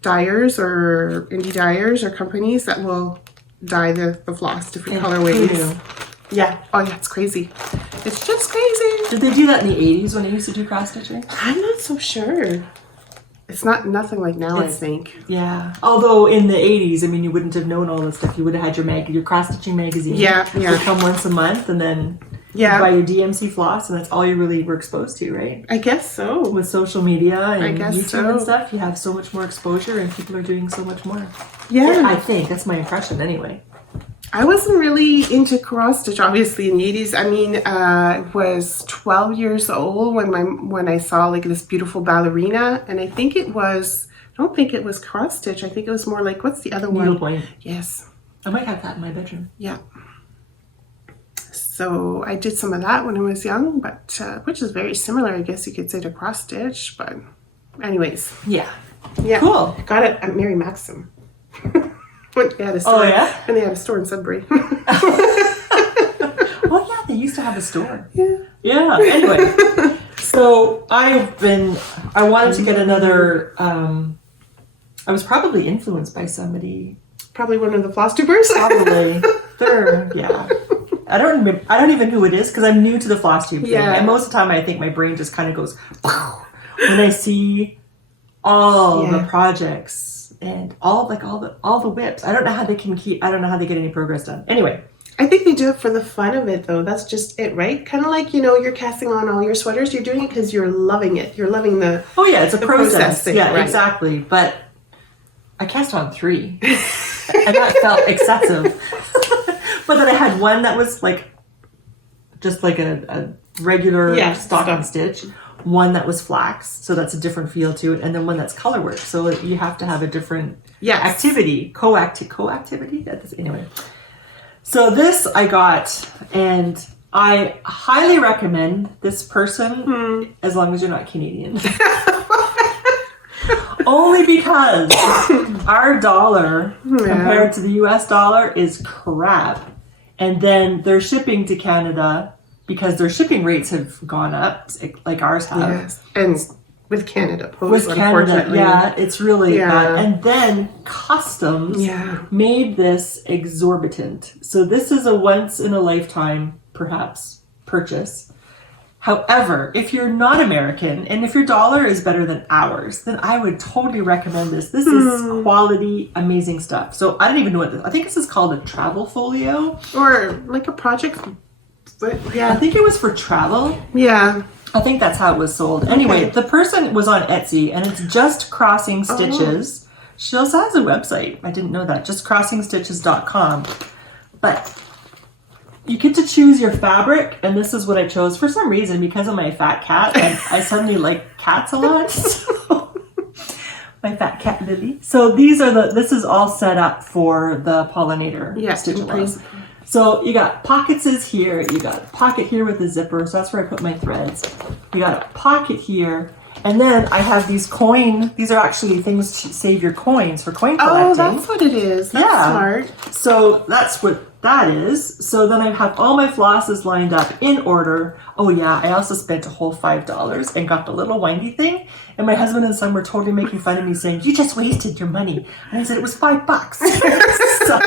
dyers or indie dyers or companies that will dye the floss different colorways. Yeah. Oh yeah, it's crazy. It's just crazy. Did they do that in the 80s when they used to do cross stitching? I'm not so sure. It's nothing like now, I think. Yeah. Although in the 80s, I mean, you wouldn't have known all this stuff. You would have had your cross stitching magazine. Yeah. It would come once a month, and then you buy your DMC floss, and that's all you really were exposed to, right? I guess so. With social media and YouTube so. and stuff, you have so much more exposure, and people are doing so much more. Yeah. I think that's my impression, anyway. I wasn't really into cross stitch, obviously, in the 80s. I mean, I was 12 years old when I saw like this beautiful ballerina, and I don't think it was cross stitch. I think it was more like, what's the other one? Needlepoint. Yes. I might have that in my bedroom. Yeah. So I did some of that when I was young, but which is very similar, I guess you could say, to cross stitch. But anyways. Yeah. Yeah. Cool. Got it at Mary Maxim. When they had a store, when they had a store in Sudbury. Oh yeah, they used to have a store. Yeah. Yeah. Anyway, so I wanted to get another. I was probably influenced by somebody. Probably one of the floss tubers. Probably. Yeah. I don't even know who it is because I'm new to the floss tube thing. And most of the time, I think my brain just kind of goes when I see all the projects. And all the whips. I don't know how they get any progress done. Anyway. I think they do it for the fun of it though. That's just it, right? Kind of like, you're casting on all your sweaters. You're doing it because you're loving it. You're loving the it's a process. thing, Yeah, right. exactly. But I cast on 3. And that felt excessive. But then I had one that was like just like a regular stocking stitch. One that was flax, so that's a different feel to it, and then one that's color work, so you have to have a different activity, co-activity. Anyway, so this I got, and I highly recommend this person as long as you're not Canadian. Only because our dollar compared to the US dollar is crap, and then their shipping to Canada, because their shipping rates have gone up, like ours have. Yes. And with Canada, unfortunately. Yeah, it's really bad. And then customs made this exorbitant. So this is a once in a lifetime, perhaps, purchase. However, if you're not American, and if your dollar is better than ours, then I would totally recommend this. This is quality, amazing stuff. So I don't even know what this, I think this is called a travel folio. Or like a project. But I think it was for travel. Yeah. I think that's how it was sold. Anyway, the person was on Etsy, and it's Just Crossing Stitches. She also has a website. I didn't know that. JustCrossingStitches.com. But you get to choose your fabric, and this is what I chose. For some reason, because of my fat cat, I suddenly like cats a lot. So, my fat cat Lily. So this is all set up for the pollinator stitch along. So you got pockets here, you got a pocket here with a zipper, so that's where I put my threads. You got a pocket here, and then I have these are actually things to save your coins for coin collecting. Oh, that's what it is. That's smart. So that's what that is. So then I have all my flosses lined up in order. Oh yeah, I also spent a whole $5 and got the little windy thing. And my husband and son were totally making fun of me saying, you just wasted your money. And I said, it was $5. So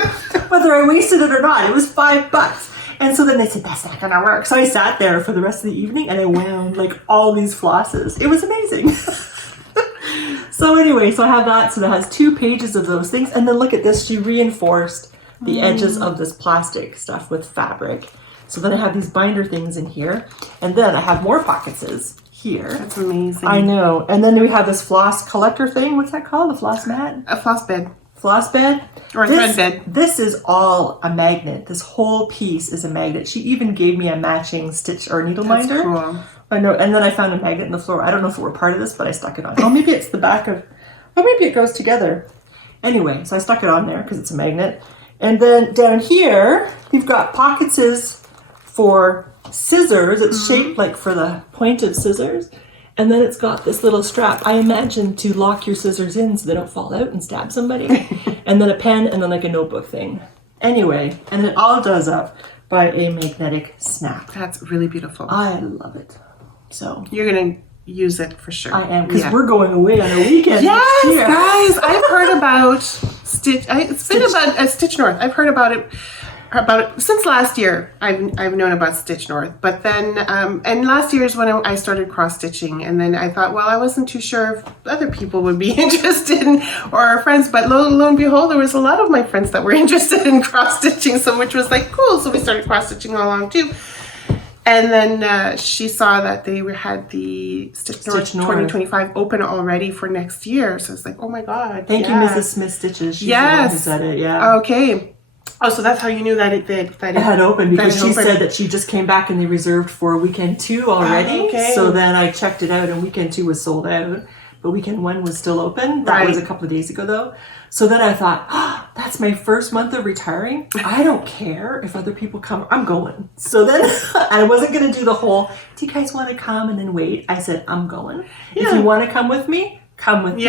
whether I wasted it or not, it was $5. And so then they said, that's not gonna work. So I sat there for the rest of the evening and I wound like all these flosses. It was amazing. So anyway, so I have that. So that has 2 pages of those things. And then look at this, she reinforced the edges of this plastic stuff with fabric. So then I have these binder things in here. And then I have more pockets here. That's amazing. I know. And then we have this floss collector thing. What's that called? A floss mat? A floss bed. Floss bed? Or a thread bed. This is all a magnet. This whole piece is a magnet. She even gave me a matching stitch or needle minder. Cool. I know. And then I found a magnet in the floor. I don't know if it were part of this, but I stuck it on. Oh, maybe it's the back of... Oh, maybe it goes together. Anyway, so I stuck it on there because it's a magnet. And then down here, you've got pockets for scissors. It's shaped like for the point of scissors. And then it's got this little strap, I imagine, to lock your scissors in so they don't fall out and stab somebody. And then a pen and then like a notebook thing. Anyway, and it all does up by a magnetic snap. That's really beautiful. I love it. So You're going to use it for sure. I am, because we're going away on a weekend. Yes, next year. guys, I've heard about Stitch. It's been about Stitch North. I've heard about it since last year. I've known about Stitch North, but then and last year is when I started cross stitching, and then I thought, well, I wasn't too sure if other people would be interested or our friends, but lo and behold, there was a lot of my friends that were interested in cross stitching, so which was like cool. So we started cross stitching all along too. And then she saw that they had the Stitch North 2025 open already for next year. So it's like, oh my God. Thank you, Mrs. Smith Stitches. She's the one who said it, Okay. Oh, so that's how you knew that it had opened, because she said that she just came back and they reserved for weekend 2 already. Okay. So then I checked it out and weekend 2 was sold out. But weekend 1 was still open. That was a couple of days ago though. So then I thought, that's my first month of retiring. I don't care if other people come. I'm going. So then I wasn't going to do the whole, do you guys want to come and then wait? I said, I'm going. If you want to come with me, come with me.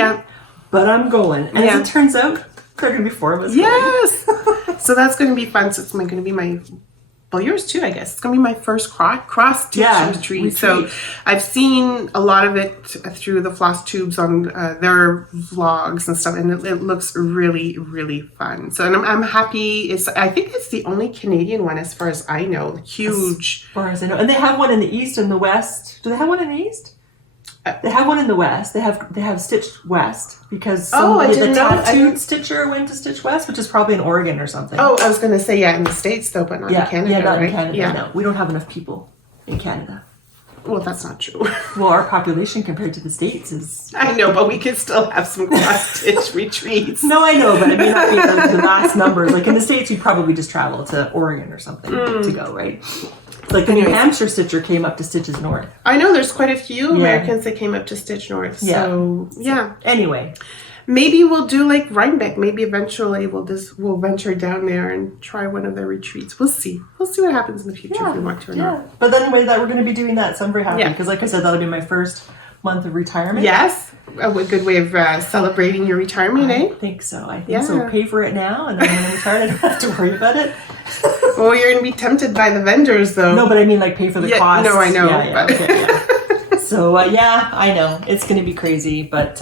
But I'm going. And as it turns out, they're going to be 4 of us. Yes. So that's going to be fun. So it's going to be my... Well, yours too, I guess. It's going to be my first cross stitch retreat. So I've seen a lot of it through the Floss Tubes on their vlogs and stuff, and it looks really, really fun. So and I'm happy. I think it's the only Canadian one as far as I know. Huge. As far as I know. And they have one in the East and the West. Do they have one in the East? They have one in the West. They have Stitched West, because the tattooed stitcher went to Stitch West, which is probably in Oregon or something. Oh, I was going to say, in the States though, but not in Canada, Yeah, not right? in Canada, no. We don't have enough people in Canada. Well, that's not true. Well, our population compared to the States is... I know, but we could still have some cross-stitch retreats. No, I know, but it may not be the mass numbers. Like in the States, you'd probably just travel to Oregon or something to go, right? Like the New Hampshire Stitcher came up to Stitches North. I know there's quite a few Americans that came up to Stitch North. So, Anyway. Maybe we'll do like Rhinebeck. Maybe eventually we'll venture down there and try one of their retreats. We'll see. We'll see what happens in the future if we want to or not. But anyway, that we're going to be doing that, so I'm very happy. Because like I said, that'll be my first month of retirement. Yes. A good way of celebrating your retirement, I think so. I think so. Pay for it now, and then when I'm retired, I don't have to worry about it. Well, you're going to be tempted by the vendors, though. No, but I mean, like, pay for the cost. No, I know. So, I know. It's going to be crazy, but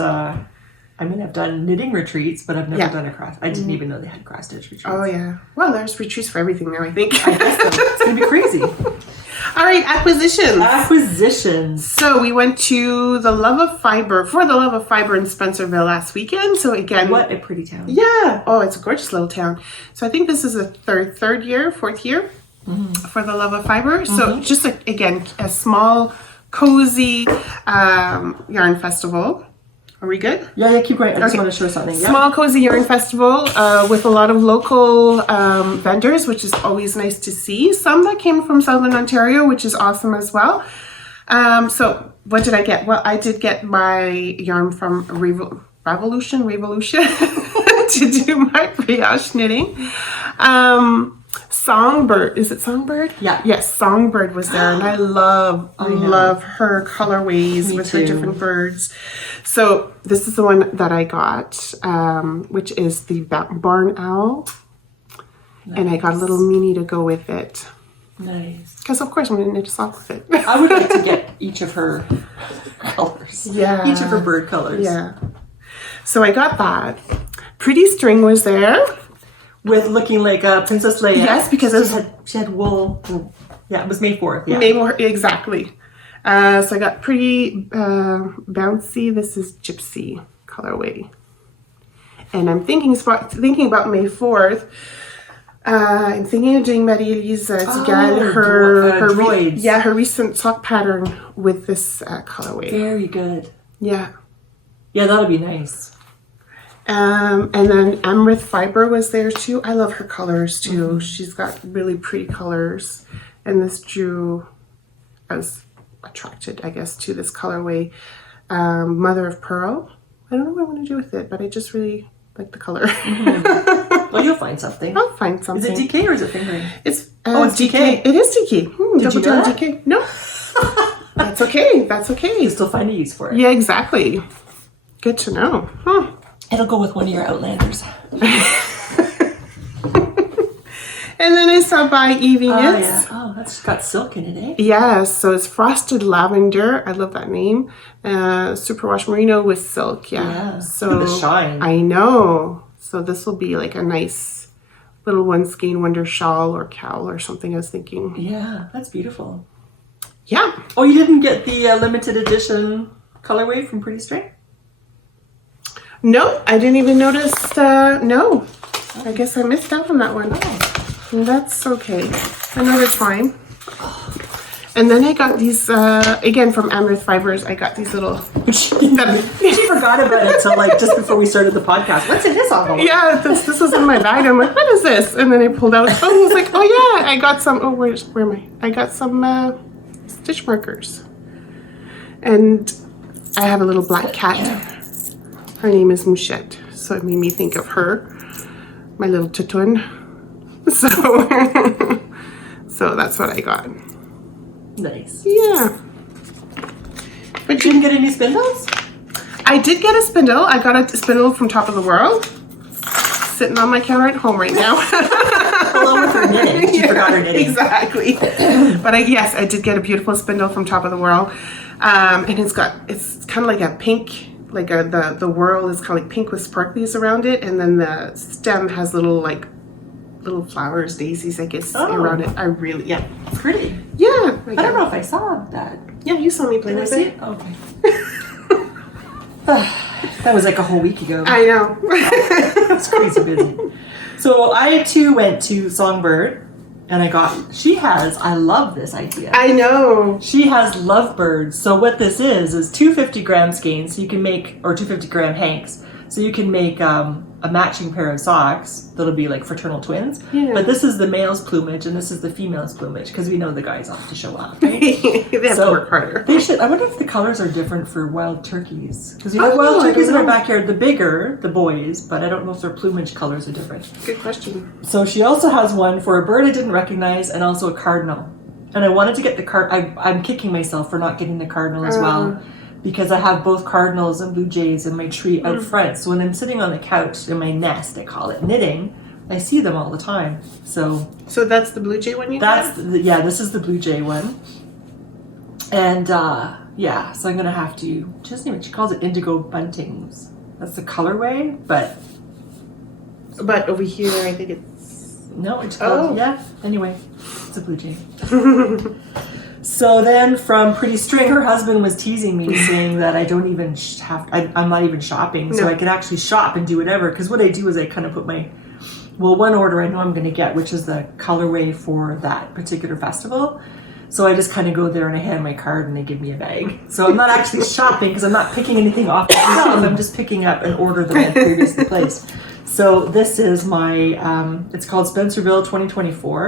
I mean, I've done knitting retreats, but I've never done a cross. I didn't even know they had cross-stitch retreats. Oh, yeah. Well, there's retreats for everything now, I think. I guess so. It's going to be crazy. All right, acquisitions. So we went to the Love of Fibre in Spencerville last weekend. So again, what a pretty town. Yeah. Oh, it's a gorgeous little town. So I think this is the fourth year for the Love of Fibre. So just again, a small, cozy yarn festival. Are we good? Yeah, keep going. I just want to show something. Yeah. Small, cozy yarn festival with a lot of local vendors, which is always nice to see. Some that came from Southern Ontario, which is awesome as well. So what did I get? Well, I did get my yarn from Revolution to do my brioche knitting. Songbird, is it Songbird? Yeah. Yes, Songbird was there, and I love her colorways with her different birds. So this is the one that I got, which is the barn owl, and I got a little mini to go with it. Nice. Because of course I'm going to knit a sock with it. I would like to get each of her colors. Yeah. Each of her bird colors. Yeah. So I got that. Pretty String was there. With looking like a Princess Leia. Yes, because she had wool. Yeah, it was May 4th. Yeah. May 4th, exactly. So I got Pretty Bouncy. This is Gypsy colorway. And I'm thinking about May 4th. I'm thinking of doing Marie-Elise Tigal, her recent sock pattern with this colorway. Very good. Yeah. Yeah, that'll be nice. And then Amrit Fibre was there too. I love her colors too. She's got really pretty colors. And this drew, I was attracted, I guess, to this colorway. Mother of Pearl. I don't know what I want to do with it, but I just really like the color. Well, you'll find something. I'll find something. Is it DK or is it fingering? It's DK. It is DK. Did you know that? DK. No. That's okay. That's okay. You still find a use for it. Yeah, exactly. Good to know. Huh. It'll go with one of your Outlanders. And then I stopped by Evie Oh, Knits. yeah. Oh, that's got silk in it, eh? Yes, so it's frosted lavender. I love that name. Superwash merino with silk. Yeah. So Look at the shine. I know. So this will be like a nice little one skein wonder shawl or cowl or something. I was thinking. Yeah, that's beautiful. Yeah. Oh, you didn't get the limited edition colorway from Pretty String? No, I didn't even notice. No, I guess I missed out on that one. That's okay. Another time. And then I got these, again, from Amherst Fibers. I got these little... She forgot about it till like just before we started the podcast. What's in this envelope? Yeah, this was in my bag. I'm like, what is this? And then I pulled out. Oh, I was like, oh yeah, I got some. Oh, where am I? I got some stitch markers. And I have a little black cat. Her name is Mouchette, so it made me think of her, my little tutun. So, so that's what I got. Nice. Yeah. But you didn't get any spindles? I did get a spindle. I got a spindle from Top of the World. Sitting on my counter at home right now. Along with her knitting. She forgot her knitting. Exactly. But yes, I did get a beautiful spindle from Top of the World. And it's kind of like a pink, like the whorl is kind of like pink with sparklies around it. And then the stem has little flowers, daisies, I guess, around it. Yeah. It's pretty. Yeah. I don't know if I saw that. Yeah, you saw me play Did I with see it. it? Okay. That was like a whole week ago. I know. It's crazy busy. So I too went to Songbird and I love this idea. I know. She has lovebirds. So what this is 250-gram skeins, so you can make, or 250-gram hanks. So you can make a matching pair of socks that'll be like fraternal twins. Yeah. But this is the male's plumage and this is the female's plumage because we know the guys have to show up. Right? They have to work harder. They should. I wonder if the colors are different for wild turkeys because we have wild turkeys in our backyard. The bigger, the boys, but I don't know if their plumage colors are different. Good question. So she also has one for a bird I didn't recognize and also a cardinal. And I wanted to get the I'm kicking myself for not getting the cardinal as well. Because I have both cardinals and blue jays in my tree out front. So when I'm sitting on the couch in my nest, I call it, knitting, I see them all the time. So that's the blue jay one you got? This is the blue jay one. And so I'm going to have to, she calls it indigo buntings. That's the colorway, but over here, I think it's... No, it's called, anyway, it's a blue jay. So then from Pretty String, her husband was teasing me saying that I don't even I'm not even shopping. So I can actually shop and do whatever. Because what I do is I kind of put one order I know I'm going to get, which is the colorway for that particular festival. So I just kind of go there and I hand my card and they give me a bag. So I'm not actually shopping because I'm not picking anything off the shelf. I'm just picking up an order that I previously placed. So this is my, it's called Spencerville 2024.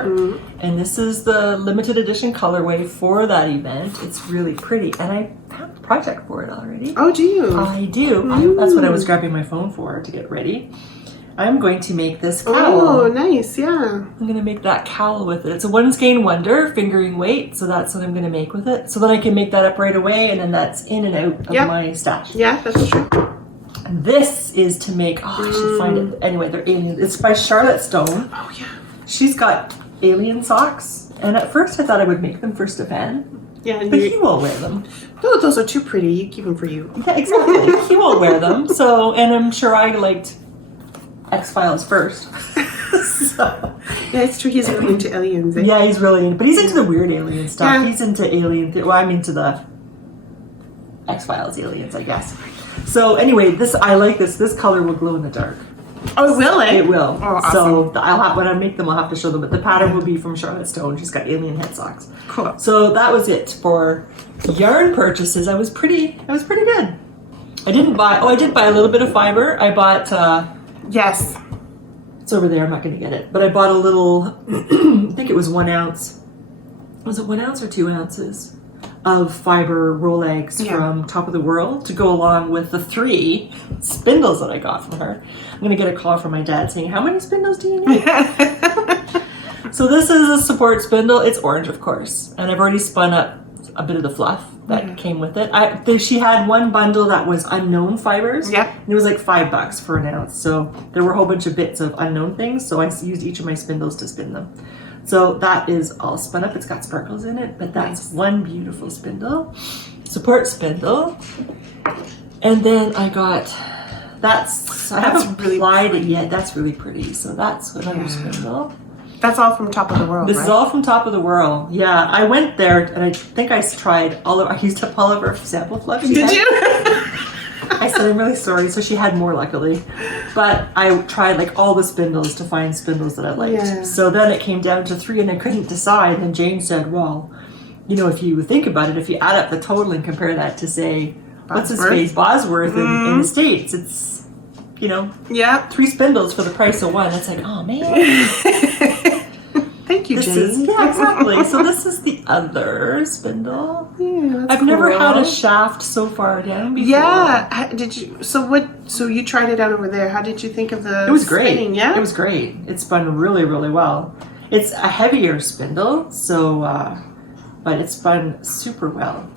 And this is the limited edition colorway for that event. It's really pretty. And I have a project for it already. Oh, do you? I do. That's what I was grabbing my phone for to get ready. I'm going to make this cowl. Oh, nice, yeah. I'm going to make that cowl with it. It's a one skein wonder, fingering weight. So that's what I'm going to make with it. So then I can make that up right away. And then that's in and out of my stash. Yeah, that's true. This is to make, I should find it. Anyway, they're alien. It's by Charlotte Stone. Oh, yeah. She's got alien socks. And at first I thought I would make them for Stefan. Yeah, but he won't wear them. No, those are too pretty. You keep them for you. Yeah, exactly. He won't wear them. So, and I'm sure I liked X-Files first. So. Yeah, it's true. He's really into aliens. Eh? Yeah, he's really into, but he's into the weird alien stuff. Yeah. He's into I'm into the X-Files aliens, I guess. So anyway, I like this. This color will glow in the dark. Oh, it will, eh? It will. Oh, awesome. So when I make them, I'll have to show them. But the pattern will be from Charlotte Stone. She's got alien head socks. Cool. So that was it for yarn purchases. I was pretty good. I did buy a little bit of fiber. I bought. Yes. It's over there. I'm not going to get it. But I bought a little. I think it was 1 ounce. Was it 1 ounce or 2 ounces? Of fiber roll eggs from Top of the World to go along with the 3 spindles that I got from her. I'm going to get a call from my dad saying, how many spindles do you need? So this is a support spindle. It's orange, of course. And I've already spun up a bit of the fluff. that came with it. She had one bundle that was unknown fibers. Yeah. And it was like $5 for an ounce. So there were a whole bunch of bits of unknown things. So I used each of my spindles to spin them. So that is all spun up. It's got sparkles in it, but that's one beautiful spindle. Support spindle. And then I got, I haven't really applied it yet. That's really pretty. So that's another spindle. That's all from Top of the World, This is all from Top of the World. Yeah, I went there and I think I tried I used a Pullover sample fluff. Did you? I said, I'm really sorry. So she had more, luckily. But I tried like all the spindles to find spindles that I liked. Yeah. So then it came down to 3 and I couldn't decide. And Jane said, well, if you think about it, if you add up the total and compare that to, say, what's his face, Bosworth in the States, it's, 3 spindles for the price of one. It's like, oh, man. Thank you, Jane. Yeah, exactly. So this is the other spindle. Yeah, I've never had a shaft so far down before. Yeah. Did you? So you tried it out over there. How did you think of the? It was great. Spinning? Yeah, it was great. It spun really, really well. It's a heavier spindle, so but it spun super well.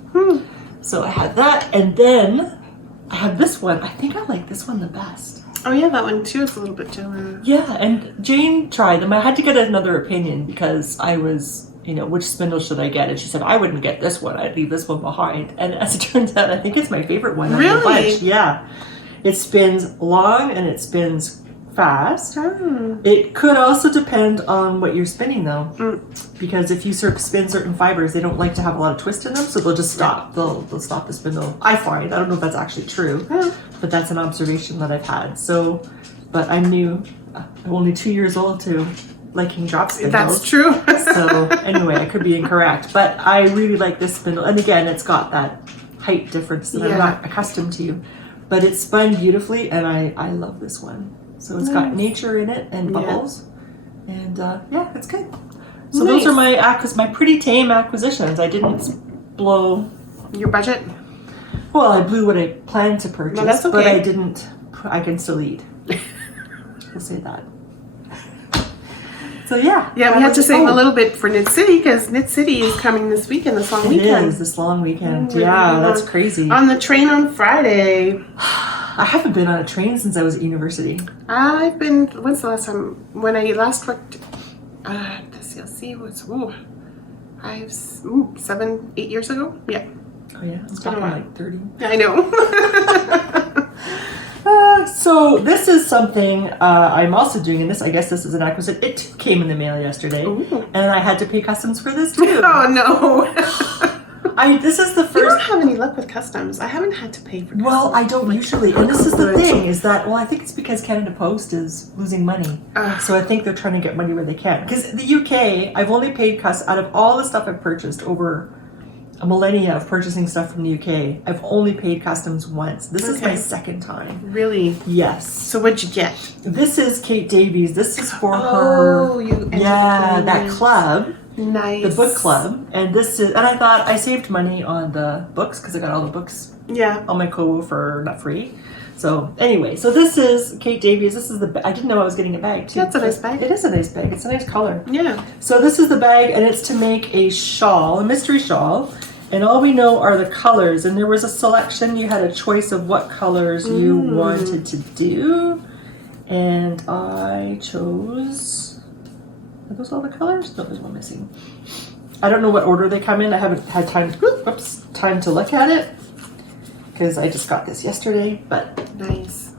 So I had that, and then I have this one. I think I like this one the best. Oh yeah, that one too is a little bit too. Yeah, and Jane tried them. I had to get another opinion because I was, which spindle should I get? And she said, I wouldn't get this one. I'd leave this one behind. And as it turns out, I think it's my favorite one. Really? Yeah. It spins long and it spins fast. It could also depend on what you're spinning though. Because if you spin certain fibers, they don't like to have a lot of twist in them, so they'll just stop. They'll stop the spindle. I find. I don't know if that's actually true, but that's an observation that I've had. So, but I'm new. I'm only 2 years old to liking drop spindles. That's true. So anyway, I could be incorrect, but I really like this spindle. And again, it's got that height difference that I'm not accustomed to, but it's spun beautifully, and I love this one. So it's got nature in it and bubbles, and it's good. So those are my pretty tame acquisitions. I didn't blow your budget. Well, I blew what I planned to purchase, no, that's okay. But I didn't. I can still eat. We'll say that. So yeah. Yeah, we had to save a little bit for Knit City because Knit City is coming this weekend, this long weekend. It is this long weekend. Yeah, that's crazy. On the train on Friday. I haven't been on a train since I was at university. I've been. When's the last time? When I last worked. CLC was 7, 8 years ago. Yeah. Oh yeah, it's been like 30. I know. So this is something I'm also doing, and I guess this is an acquisition. It came in the mail yesterday, and I had to pay customs for this too. Oh no. This is the first. You don't have any luck with customs. I haven't had to pay for customs. Well, I don't usually. And this is the thing, is that, I think it's because Canada Post is losing money. So I think they're trying to get money where they can. Because the UK, I've only paid customs, out of all the stuff I've purchased over a millennia of purchasing stuff from the UK, I've only paid customs once. This is my second time. Really? Yes. So what'd you get? This is Kate Davies. This is for her. That club. Nice. The book club. And I thought I saved money on the books because I got all the books on my Kobo for not free. So anyway, so this is Kate Davies. This is I didn't know I was getting a bag too. That's a nice bag. It is a nice bag. It's a nice color. Yeah. So this is the bag, and it's to make a shawl, a mystery shawl. And all we know are the colors. And there was a selection. You had a choice of what colors you wanted to do. And I chose... Are those all the colors? No, there's one missing. I don't know what order they come in. I haven't had time to look at it. Because I just got this yesterday. But nice.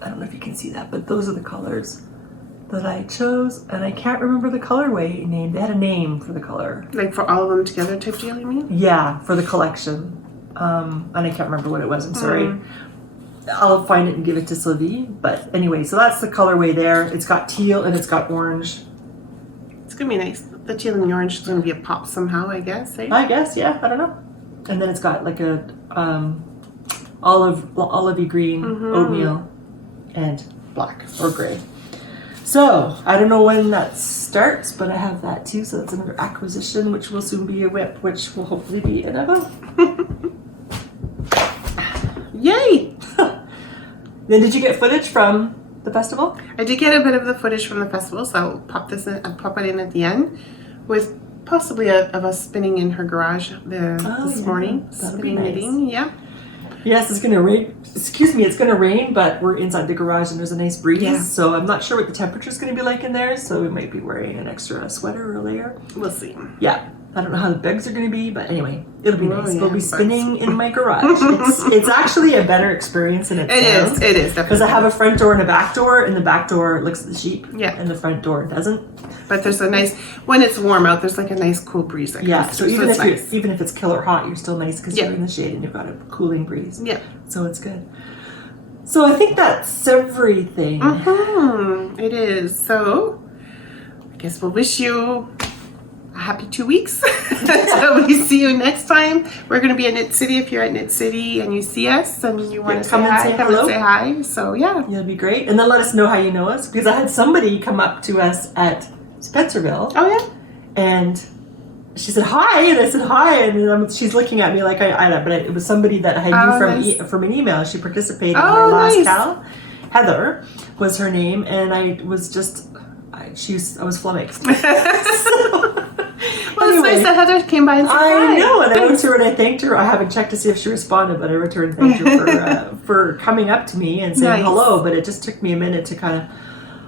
I don't know if you can see that. But those are the colors that I chose, and I can't remember the colorway name. They had a name for the color. Like for all of them together type deal, you mean? Yeah, for the collection. And I can't remember what it was, I'm sorry. I'll find it and give it to Sylvie. But anyway, so that's the colorway there. It's got teal and it's got orange. It's going to be nice. The teal and the orange is going to be a pop somehow, I guess. Eh? I guess, yeah. I don't know. And then it's got like a olivey green, oatmeal, and black or gray. So, I don't know when that starts, but I have that too. So that's another acquisition, which will soon be a whip, which will hopefully be an oven. Yay! Then did you get footage from the festival? I did get a bit of the footage from the festival, so I'll pop it in at the end with possibly of us spinning in her garage this morning. That'll be Spinning, nice. knitting, yeah. Yes, it's going to rain. Excuse me, it's going to rain, but we're inside the garage and there's a nice breeze. Yeah. So I'm not sure what the temperature is going to be like in there. So we might be wearing an extra sweater or layer. We'll see. Yeah. I don't know how the bugs are going to be, but anyway, it'll be nice. yeah, We'll be bugs. spinning in my garage. It's actually a better experience than it sounds. It is, Because I have a front door and a back door, and the back door looks at the sheep, Yeah. and the front door doesn't. But there's a nice, when it's warm out, there's like a nice cool breeze that Yeah, comes so through, even it's if nice. even if it's killer hot, you're still nice because Yeah. you're in the shade and you've got a cooling breeze. Yeah. So it's good. So I think that's everything. It is. So, I guess we'll wish you a happy 2 weeks. So we see you next time. We're going to be at Knit City. If you're at Knit City and you see us and you want to come say and hi, say come hello. and say hi. So, yeah. It'll be great. And then let us know how you know us. Because I had somebody come up to us at Spencerville Oh, yeah. and she said hi, and I said hi, and she's looking at me like it was somebody that I knew from an email. She participated in our last nice. Cal. Heather was her name, and I was just I was flummoxed. Well, it's nice that Heather came by and said hi. I know, and I wrote to her and I thanked her. I haven't checked to see if she responded, but I wrote to her and thanked her for coming up to me and saying Nice. hello. But it just took me a minute to kind of.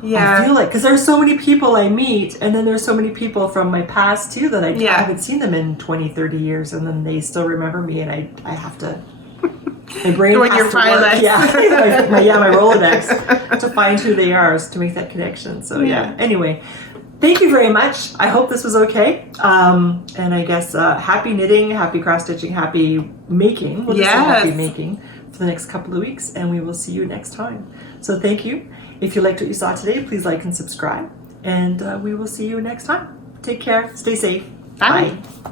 Yeah. I feel like, because there's so many people I meet, and then there's so many people from my past too that I haven't seen them in 20, 30 years, and then they still remember me, and I have to. My brain Go in has your to work. Rolodex. Yeah, my Rolodex to find who they are, to make that connection. So yeah. Anyway, thank you very much. I hope this was okay. And I guess happy knitting, happy cross stitching, happy making. We'll just say happy making for the next couple of weeks, and we will see you next time. So thank you. If you liked what you saw today, please like and subscribe, and we will see you next time. Take care. Stay safe. Bye. Bye.